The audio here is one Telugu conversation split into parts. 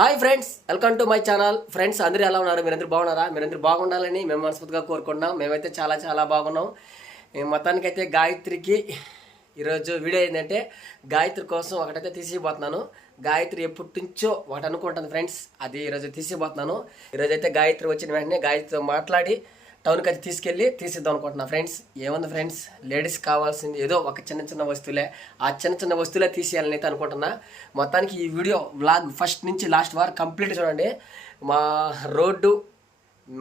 Hi friends, welcome to my channel. Friends అందరూ ఎలా ఉన్నారు? మీరందరూ బాగున్నారా? మీరందరూ బాగుండాలని మేము మనస్ఫూర్తిగా కోరుకుంటున్నాం. మేమైతే చాలా చాలా బాగున్నాం. మొత్తానికైతే గాయత్రికి ఈరోజు వీడియో ఏంటంటే గాయత్రి కోసం ఒకటైతే తీసిపోతున్నాను. గాయత్రి ఎప్పటి నుంచో ఒకటి అనుకుంటుంది ఫ్రెండ్స్, అది ఈరోజు తీసిపోతున్నాను. ఈరోజైతే గాయత్రి వచ్చిన వెంటనే గాయత్రితో మాట్లాడి టౌన్కి అయితే తీసుకెళ్ళి తీసిద్దాం అనుకుంటున్నా ఫ్రెండ్స్. ఏముంది ఫ్రెండ్స్, లేడీస్ కావాల్సింది ఏదో ఒక చిన్న చిన్న వస్తువులే, ఆ చిన్న చిన్న వస్తువులే తీసేయాలని అయితే అనుకుంటున్నా. మొత్తానికి ఈ వీడియో వ్లాగ్ ఫస్ట్ నుంచి లాస్ట్ వరకు కంప్లీట్ చూడండి. మా రోడ్డు,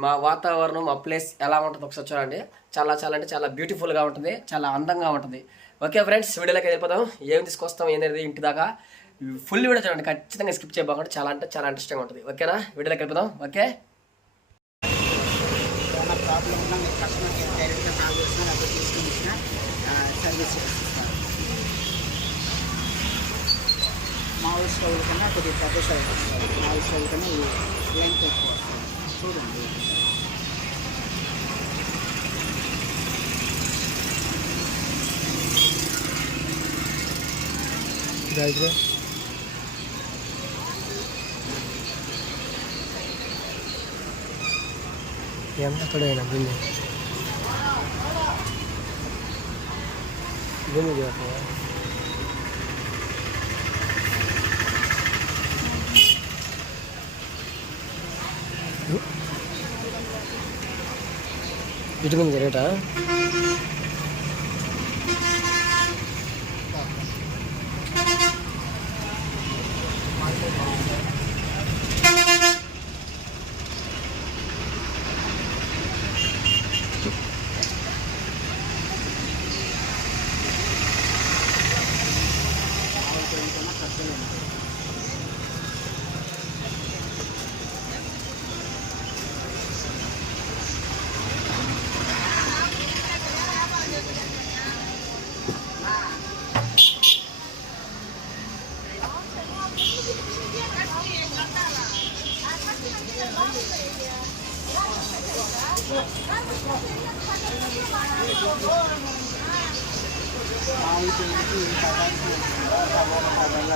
మా వాతావరణం, మా ప్లేస్ ఎలా ఉంటుందో ఒకసారి చూడండి. చాలా చాలా అంటే చాలా బ్యూటిఫుల్గా ఉంటుంది, చాలా అందంగా ఉంటుంది. ఓకే ఫ్రెండ్స్, వీడియోలోకి వెళ్ళిపోదాం. ఏం తీసుకొస్తాం ఏంటనేది ఇంటి దాకా ఫుల్ వీడియో చూడండి, ఖచ్చితంగా స్కిప్ చేయబోకుండా. చాలా అంటే చాలా ఇంట్రెస్టింగ్గా ఉంటుంది. ఓకేనా, వీడియోలోకి వెళ్ళిపోదాం. ఓకే, ప్రాబ్లం ఉన్నా మీరు కస్టమర్కి డైరెక్ట్గా కాల్ చేసినా లేకపోతే తీసుకుని ఇచ్చినా సర్వీస్ చేస్తారు. మామూలు స్టవ్ కన్నా కొద్దిగా పెద్ద స్టవ్ వస్తుంది. మామూలు స్టవ్ కన్నా ఈ లెంత్ ఎక్కువ వస్తుంది. చూడండి, ఎంత అక్కడైనా గిన్నె గిన్నె చేస్తావా? ఇటు మీద రేటా?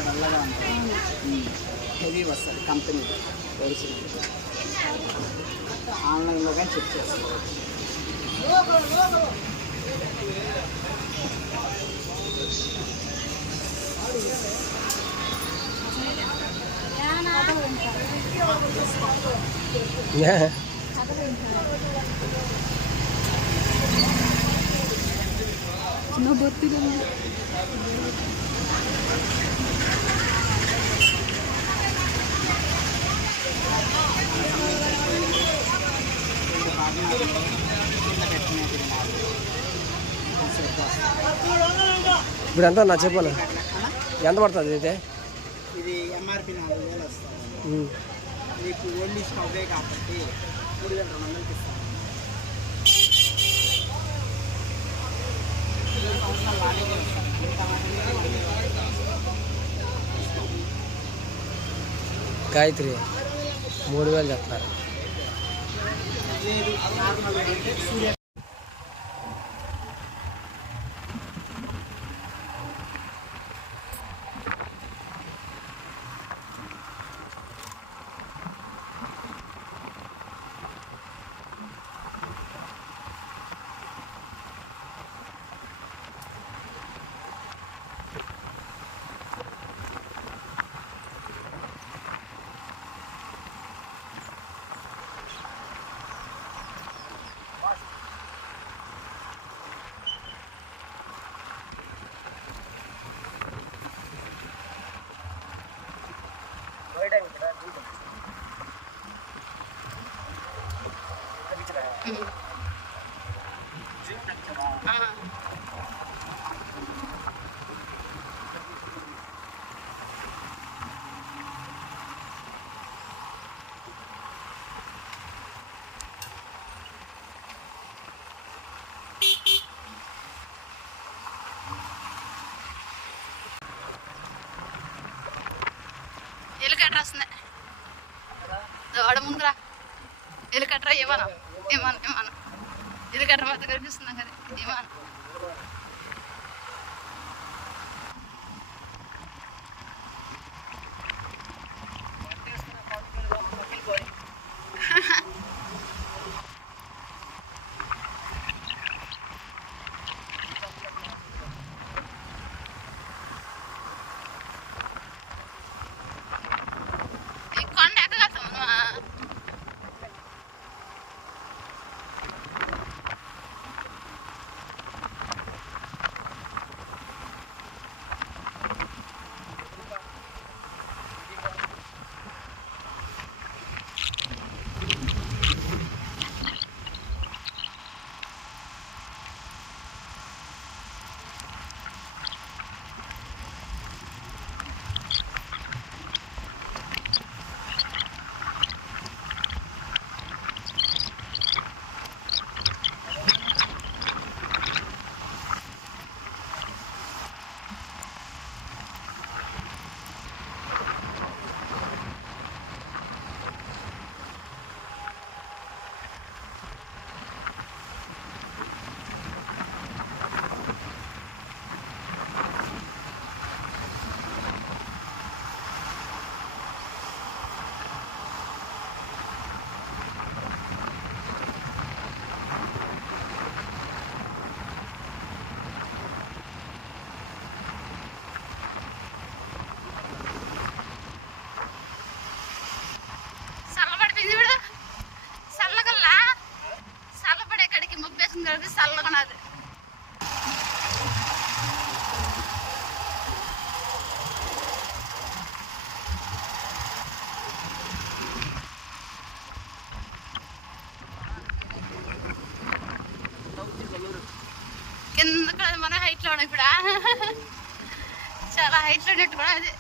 నల్లగా ఉంటుంది, హెవీ వస్తుంది. కంపెనీ ఒరిజినల్ ఆన్లైన్లో కానీ చెక్ చేసుకోవచ్చు. No ಬರ್ತಿದೆ ఇప్పుడు ఎంత నా చెప్పాను, ఎంత పడుతుంది అయితే? ఇది ఎంఆర్పి 4,000 వస్తుంది. మీకు ఓన్లీ స్టవ్వే కాబట్టి 3,200కి ఇస్తాను. గాయత్రి 3,000 చెప్తారు. ఎలుకట్రా వస్తుంది, వాడ ముందురా. ఎలుకట్రా ఏమన్నా ఏమన్నా ఏమన్నా ఎలుకట్ర మాత్రం కనిపిస్తున్నాం కదా, ఏమన్నా ఉన్నాం ఇప్పుడు. చాలా హైట్లో నెట్టుకున్నా అది.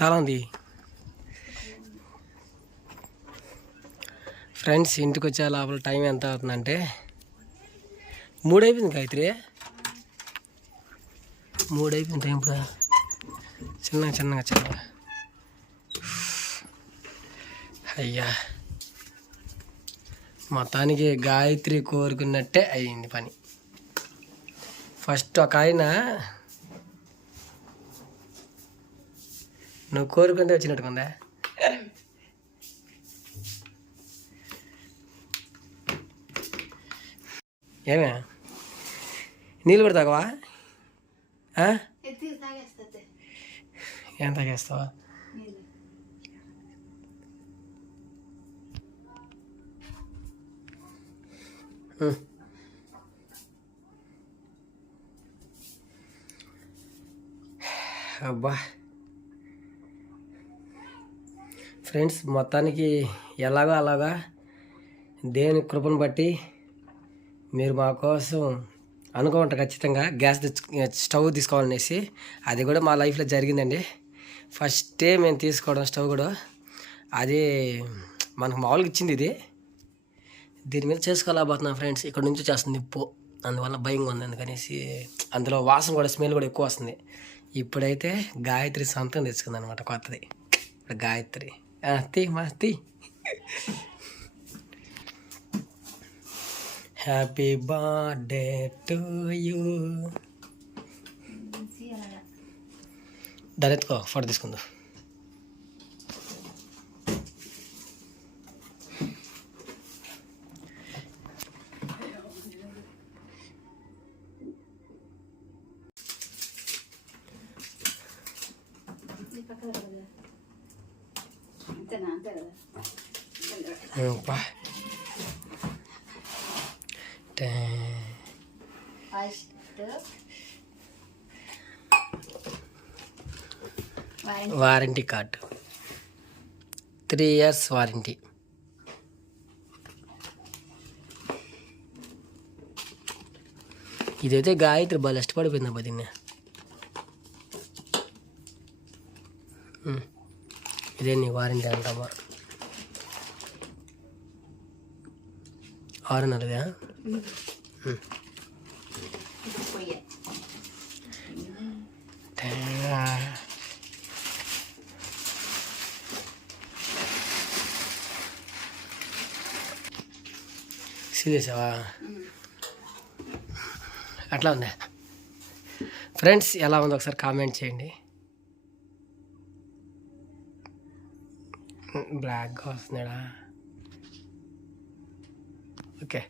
చాలా ఉంది ఫ్రెండ్స్. ఇంటికి వచ్చే లోపల టైం ఎంత అవుతుందంటే 3 అయిపోయింది. గాయత్రి 3 అయిపోయింది టైం ఇప్పుడు. చిన్నగా అయ్యా, మొత్తానికి గాయత్రి కోరుకున్నట్టే అయ్యింది పని. ఫస్ట్ ఒక ఆయన నువ్వు కోరుకుంటే వచ్చినట్టుకుందా? ఏమే నీళ్ళు కూడా తాగవా? ఏం తాగేస్తావా? అబ్బా ఫ్రెండ్స్, మొత్తానికి ఎలాగో అలాగా దేవుని కృపను బట్టి మీరు మా కోసం అనుకోమంట ఖచ్చితంగా గ్యాస్ స్టవ్ తీసుకోవాలనేసి. అది కూడా మా లైఫ్లో జరిగిందండి. ఫస్టే మేము తీసుకోవడం స్టవ్ కూడా. అది మనకు మామూలుగా ఇచ్చింది. ఇది దీని మీద చేసుకోలేకపోతున్నాం ఫ్రెండ్స్. ఇక్కడ నుంచి చేస్తుంది నిప్పు, అందువల్ల భయంగా ఉంది. అందుకనేసి అందులో వాసన కూడా, స్మెల్ కూడా ఎక్కువ వస్తుంది. ఇప్పుడైతే గాయత్రి సొంతం తెచ్చుకుంది అనమాట కొత్తది. ఇప్పుడు Gayatri masti. Happy birthday to you. దాని ఎత్తుకో, ఫోటో తీసుకుందాం. Warranty card, 3 years warranty. ఇదైతే గాయత్రి బాగా ఇష్టపడిపోయింది అబ్బా దీన్ని. ఇదే నీ వారంటీ అంటామా? 6.5. సీరియసావా? అట్లా ఉందా ఫ్రెండ్స్? ఎలా ఉందో ఒకసారి కామెంట్ చేయండి. బ్లాక్గా వస్తున్నాడా? ఓకే,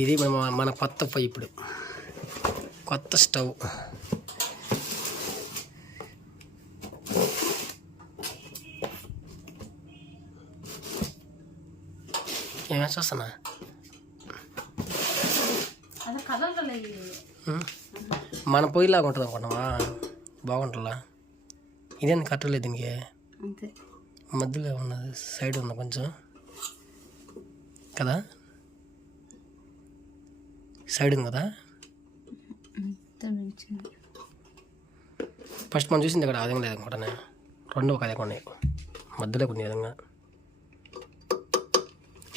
ఇది మన కొత్త పొయ్యి, ఇప్పుడు కొత్త స్టవ్. ఏమైనా చూస్తున్నా? మన పొయ్యిలాగా ఉంటుంది అనుకుంటున్నావా? బాగుంటుందా? ఇదేంది కట్టలేదు దీనికి? మధ్యలో ఉన్నది, సైడ్ ఉంది కొంచెం కదా, సైడ్ ఉంది కదా. ఫస్ట్ మనం చూసింది ఇక్కడ అదే లేదు అనుకుంటానే. 2 ఒక అదే ఉన్నాయి, మధ్యలో కొన్ని విధంగా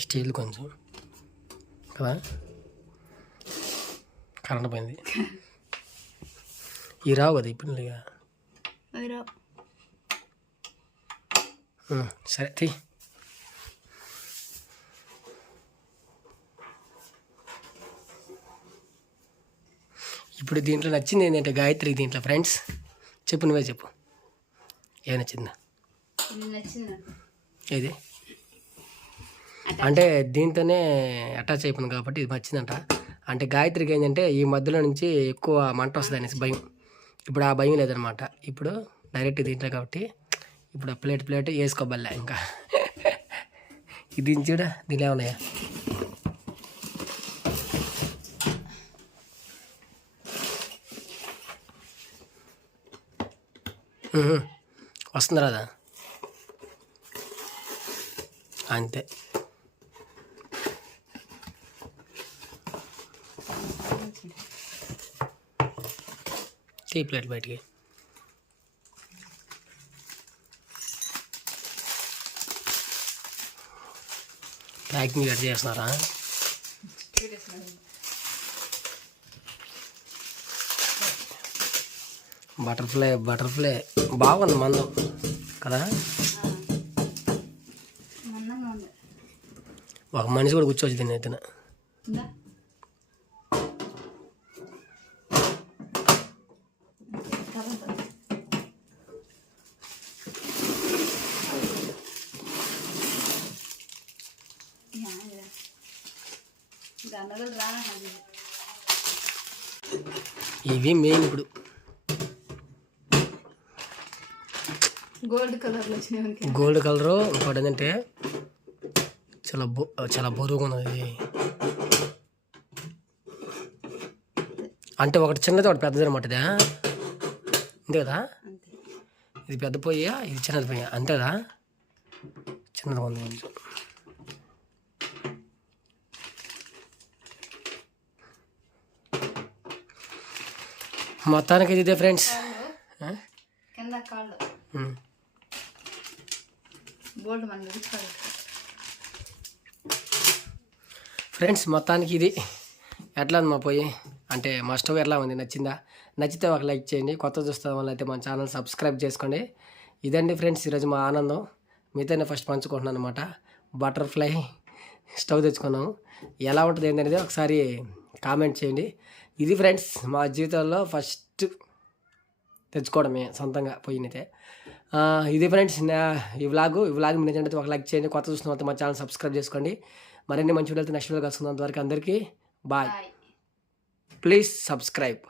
స్టీల్ కొంచెం కదా, కరెంట్ పోయింది. ఈ రావు కదా ఇప్పుడు ఇక. సరే తీ. ఇప్పుడు దీంట్లో నచ్చింది ఏంటంటే గాయత్రికి దీంట్లో ఫ్రెండ్స్ చెప్పు, నువ్వే చెప్పు ఏ నచ్చిందా? ఏది అంటే దీంతోనే అటాచ్ అయిపోయింది కాబట్టి ఇది నచ్చిందంట. అంటే గాయత్రికి ఏంటంటే ఈ మధ్యలో నుంచి ఎక్కువ మంట వస్తుంది అనేసి భయం. ఇప్పుడు ఆ భయం లేదనమాట. ఇప్పుడు డైరెక్ట్ దీంట్లో కాబట్టి ఇప్పుడు ఆ ప్లేట్ వేసుకోబల్లా ఇంకా. ఇది చూడ దీనిలో ఏమన్నాయా? వస్తుంది రాదా? అంతే. ప్లేట్ బయటికి. ప్యాకింగ్ ఎడ్ చేస్తున్నారా? బటర్ఫ్లై బాగుంది మందం కదా. ఒక మనిషి కూడా కూర్చోవచ్చు దీన్ని అయితే. ఇవి మెయిన్ ఇప్పుడు గోల్డ్ కలర్లో గోల్డ్ కలరు. ఇంకోటి ఏంటంటే చాలా బరువుగా ఉన్నది. అంటే ఒకటి చిన్నది ఒకటి పెద్దది అనమాట. ఇదే అంతే కదా? ఇది పెద్ద పొయ్య, ఇది చిన్నది పొయ్య అంతేదా? చిన్నది ఉంది కొంచెం. మొత్తానికి ఇది ఇదే ఫ్రెండ్స్. కింద కాళ్ళు బోల్డ్ మన ఫ్రెండ్స్ మొత్తానికి ఇది ఎట్లా ఉంది మా పొయ్యి, అంటే మా స్టవ్ ఎట్లా ఉంది, నచ్చిందా? నచ్చితే ఒక లైక్ చేయండి. కొత్త చూస్తాం వల్ల అయితే మన ఛానల్ సబ్స్క్రైబ్ చేసుకోండి. ఇదండి ఫ్రెండ్స్ ఈరోజు మా ఆనందం. మీతోనే ఫస్ట్ పంచుకుంటున్నాను అనమాట. బటర్ఫ్లై స్టవ్ తెచ్చుకున్నాము. ఎలా ఉంటుంది ఏంటనేది ఒకసారి కామెంట్ చేయండి. ఇది ఫ్రెండ్స్ మా జీవితంలో ఫస్ట్ తెచ్చుకోవడమే సొంతంగా పొయ్యినైతే. ఇది ఫ్రెండ్స్ ఈ వ్లాగ్ మీరు నచ్చినట్టు ఒక లైక్ చేయండి. కొత్త చూస్తున్న మా ఛానల్ సబ్స్క్రైబ్ చేసుకోండి. మరిన్ని మంచి వీడియోతో నెక్స్ట్ వీడియో కలుసుకున్నంత వరకు అందరికీ బాయ్. Please subscribe.